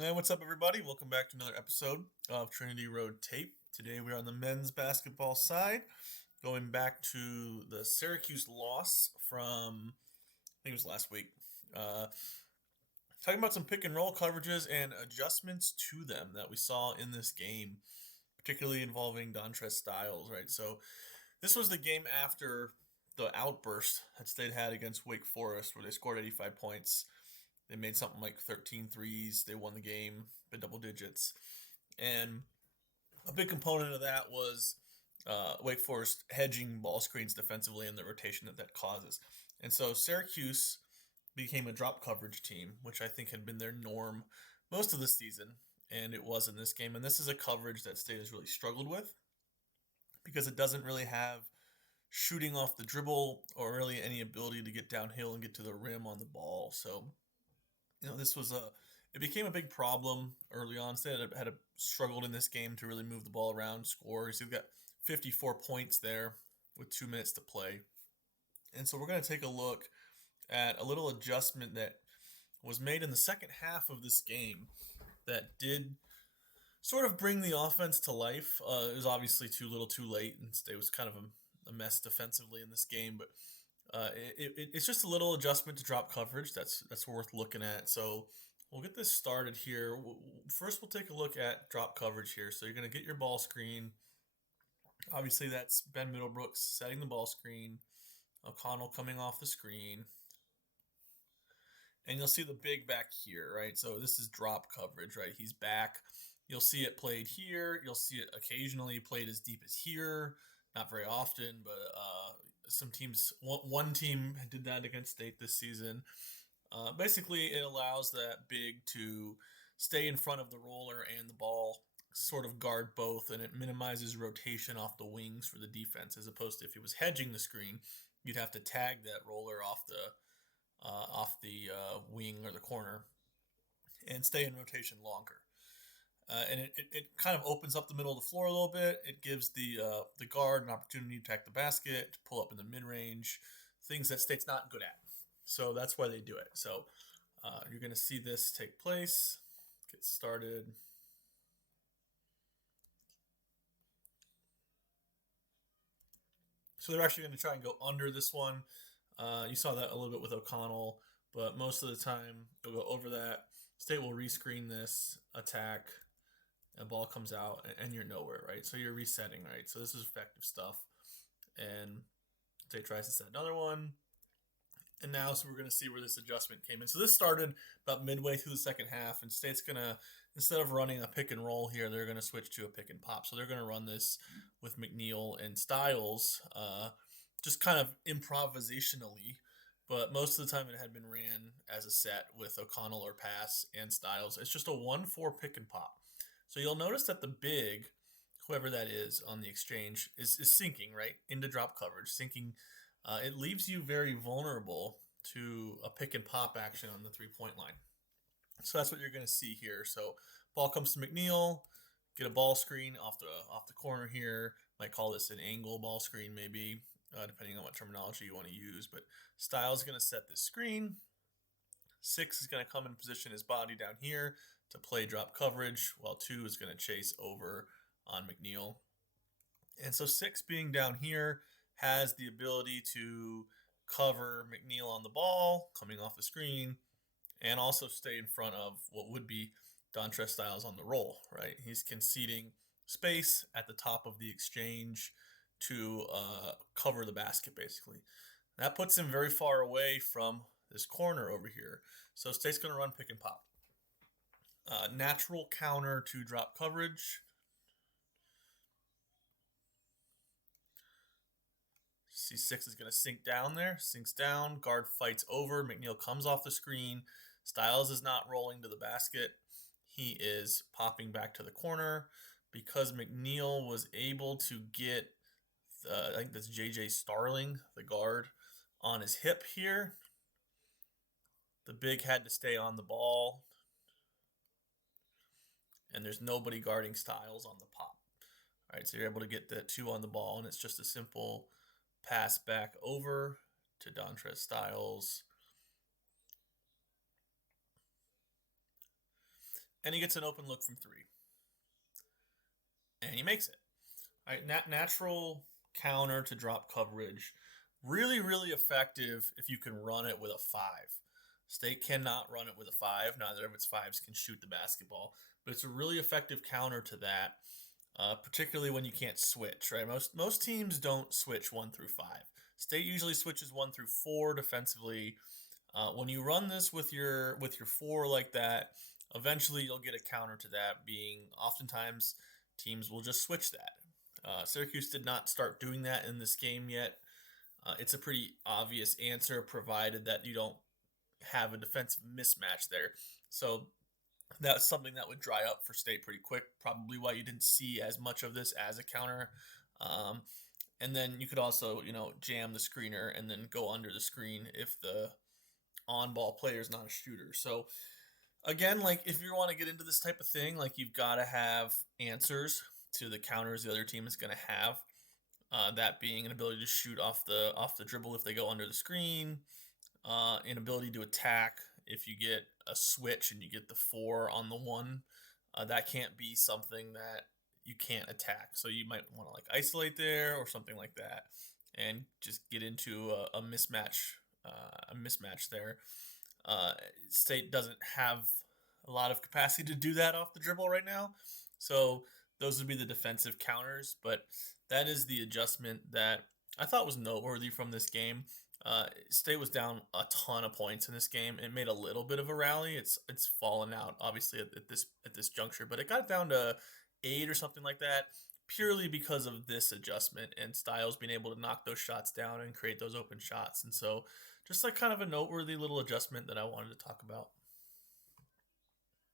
And what's up, everybody? Welcome back to another episode of Trinity Road Tape. Today we're on the men's basketball side, going back to the Syracuse loss from, I think it was last week. Uh, Talking about some pick and roll coverages and adjustments to them that we saw in this game, particularly involving Dontrez Styles, right? So this was the game after the outburst that State had against Wake Forest, where they scored 85 points. They made something like 13 threes. They won the game by double digits. And a big component of that was Wake Forest hedging ball screens defensively and the rotation that causes. And so Syracuse became a drop coverage team, which I think had been their norm most of the season. And it was in this game. And this is a coverage that State has really struggled with because it doesn't really have shooting off the dribble or really any ability to get downhill and get to the rim on the ball. So this was it became a big problem early on. Instead, had struggled in this game to really move the ball around, score. So you've got 54 points there with 2 minutes to play. And so we're going to take a look at a little adjustment that was made in the second half of this game that did sort of bring the offense to life. It was obviously too little too late, and State was kind of a mess defensively in this game, but it's just a little adjustment to drop coverage that's worth looking at. So we'll get this started here. First, we'll take a look at drop coverage here. So you're going to get your ball screen. Obviously, that's Ben Middlebrooks setting the ball screen. O'Connell coming off the screen. And you'll see the big back here, right? So this is drop coverage, right? He's back. You'll see it played here. You'll see it occasionally played as deep as here. Not very often, but some teams, one team did that against State this season. Basically, it allows that big to stay in front of the roller and the ball, sort of guard both, and it minimizes rotation off the wings for the defense, as opposed to if he was hedging the screen, you'd have to tag that roller off the wing or the corner and stay in rotation longer. And it kind of opens up the middle of the floor a little bit. It gives the guard an opportunity to attack the basket, to pull up in the mid range, things that State's not good at. So that's why they do it. So you're going to see this take place. Get started. So they're actually going to try and go under this one. You saw that a little bit with O'Connell, but most of the time they'll go over that. State will rescreen this attack. A ball comes out and you're nowhere, right? So you're resetting, right? So this is effective stuff. And State tries to set another one. And now, so we're going to see where this adjustment came in. So this started about midway through the second half, and State's going to, instead of running a pick and roll here, they're going to switch to a pick and pop. So they're going to run this with McNeil and Styles, just kind of improvisationally. But most of the time it had been ran as a set with O'Connell or pass and Styles. It's just a 1-4 pick and pop. So you'll notice that the big, whoever that is on the exchange, is sinking, right, into drop coverage. Sinking, it leaves you very vulnerable to a pick and pop action on the three-point line. So that's what you're going to see here. So ball comes to McNeil, get a ball screen off the corner here. Might call this an angle ball screen maybe, depending on what terminology you want to use. But Styles is going to set this screen. 6 is going to come in position his body down here to play drop coverage, while 2 is going to chase over on McNeil. And so 6 being down here has the ability to cover McNeil on the ball, coming off the screen, and also stay in front of what would be Dontrez Styles on the roll, right? He's conceding space at the top of the exchange to cover the basket, basically. That puts him very far away from this corner over here. So State's going to run pick and pop. Natural counter to drop coverage. C6 is going to sink down there. Sinks down. Guard fights over. McNeil comes off the screen. Styles is not rolling to the basket. He is popping back to the corner. Because McNeil was able to get, I think that's J.J. Starling, the guard, on his hip here. The big had to stay on the ball. And there's nobody guarding Styles on the pop. All right, so you're able to get the 2 on the ball, and it's just a simple pass back over to Dontrez Styles. and he gets an open look from three, and he makes it. All right, natural counter to drop coverage, really, really effective if you can run it with a five. State cannot run it with a five. Neither of its fives can shoot the basketball, but it's a really effective counter to that, particularly when you can't switch. Right, most teams don't switch 1 through 5. State usually switches 1 through 4 defensively. When you run this with your four like that, eventually you'll get a counter to that. Being oftentimes teams will just switch that. Syracuse did not start doing that in this game yet. It's a pretty obvious answer, provided that you don't have a defensive mismatch there. So that's something that would dry up for State pretty quick. Probably why you didn't see as much of this as a counter. And then you could also, jam the screener and then go under the screen if the on-ball player is not a shooter. So again, like if you want to get into this type of thing, like you've got to have answers to the counters the other team is going to have. That being an ability to shoot off the dribble if they go under the screen, an ability to attack if you get a switch and you get the 4 on the 1. That can't be something that you can't attack. So you might want to like isolate there or something like that, and just get into a mismatch. There. State doesn't have a lot of capacity to do that off the dribble right now. So those would be the defensive counters, but that is the adjustment that I thought was noteworthy from this game. State was down a ton of points in this game. It made a little bit of a rally. It's fallen out obviously at this juncture, but it got down to 8 or something like that, purely because of this adjustment and Styles being able to knock those shots down and create those open shots. And so just like kind of a noteworthy little adjustment that I wanted to talk about.